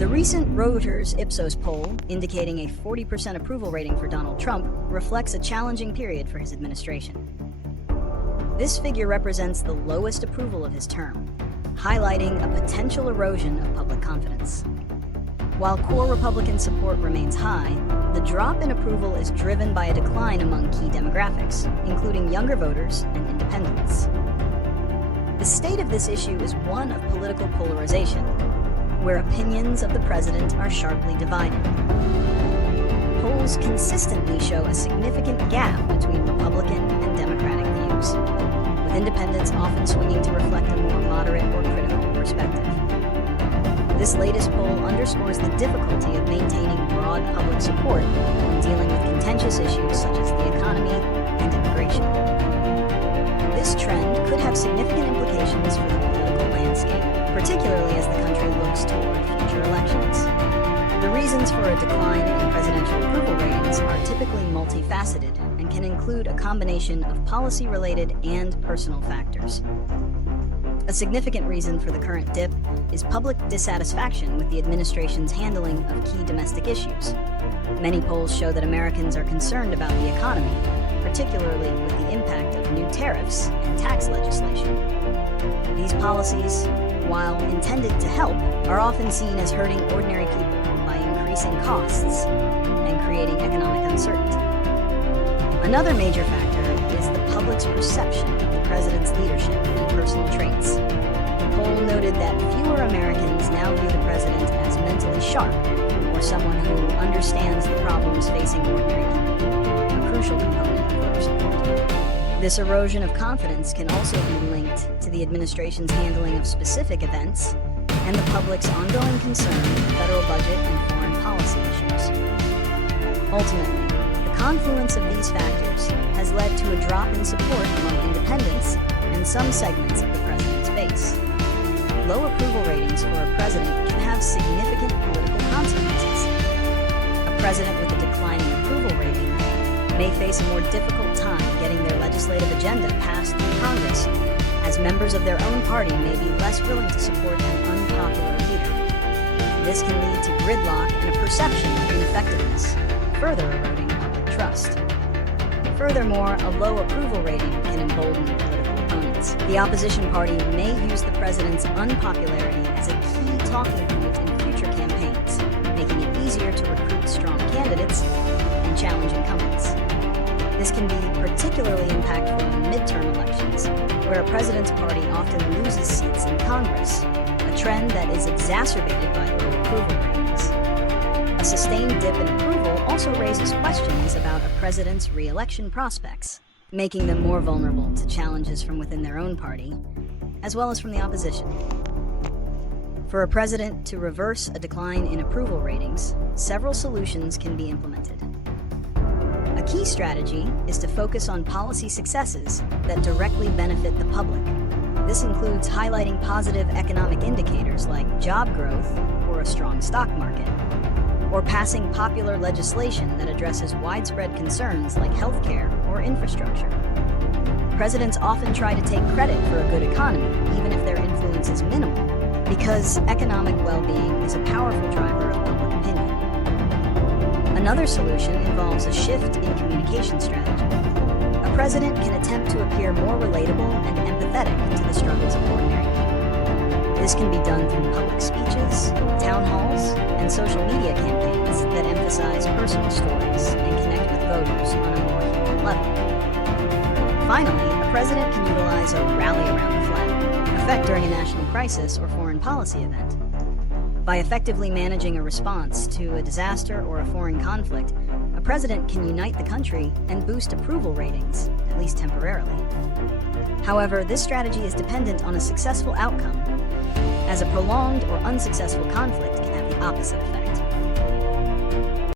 The recent Reuters Ipsos poll, indicating a 40% approval rating for Donald Trump, reflects a challenging period for his administration. This figure represents the lowest approval of his term, highlighting a potential erosion of public confidence. While core Republican support remains high, the drop in approval is driven by a decline among key demographics, including younger voters and independents. The state of this issue is one of political polarization, where opinions of the president are sharply divided. Polls consistently show a significant gap between Republican and Democratic views, with independents often swinging to reflect a more moderate or critical perspective. This latest poll underscores the difficulty of maintaining broad public support when dealing with contentious issues such as the economy and immigration. This trend could have significant implications for the political landscape, particularly as the country looks toward future elections. The reasons for a decline in presidential approval ratings are typically multifaceted and can include a combination of policy-related and personal factors. A significant reason for the current dip is public dissatisfaction with the administration's handling of key domestic issues. Many polls show that Americans are concerned about the economy, particularly with the impact of new tariffs and tax legislation. These policies, while intended to help, are often seen as hurting ordinary people by increasing costs and creating economic uncertainty. Another major factor is the public's perception of the president's leadership and personal traits. The poll noted that fewer Americans now view the president as mentally sharp or someone who understands the problems facing ordinary people, a crucial component of voter support. This erosion of confidence can also be linked to the administration's handling of specific events and the public's ongoing concern with the federal budget and foreign policy issues. Ultimately, the confluence of these factors has led to a drop in support among independents and some segments of the president's base. Low approval ratings for a president can have significant political consequences. A president with a declining approval rating may face a more difficult time getting their legislative agenda passed through Congress, as members of their own party may be less willing to support an unpopular leader. This can lead to gridlock and a perception of ineffectiveness, further eroding public trust. Furthermore, a low approval rating can embolden political opponents. The opposition party may use the president's unpopularity as a key talking point in future campaigns, making it easier to recruit strong candidates and challenge incumbents. This can be particularly impactful in midterm elections, where a president's party often loses seats in Congress, a trend that is exacerbated by low approval ratings. A sustained dip in approval also raises questions about a president's re-election prospects, making them more vulnerable to challenges from within their own party, as well as from the opposition. For a president to reverse a decline in approval ratings, several solutions can be implemented. A key strategy is to focus on policy successes that directly benefit the public. This includes highlighting positive economic indicators like job growth or a strong stock market, or passing popular legislation that addresses widespread concerns like healthcare or infrastructure. Presidents often try to take credit for a good economy, even if their influence is minimal, because economic well-being is a powerful driver of public opinion. Another solution involves a shift in communication strategy. A president can attempt to appear more relatable and empathetic to the struggles of ordinary people. This can be done through public speeches, town halls, and social media campaigns that emphasize personal stories and connect with voters on a more human level. Finally, a president can utilize a rally around the flag effect during a national crisis or foreign policy event. By effectively managing a response to a disaster or a foreign conflict, a president can unite the country and boost approval ratings, at least temporarily. However, this strategy is dependent on a successful outcome, as a prolonged or unsuccessful conflict can have the opposite effect.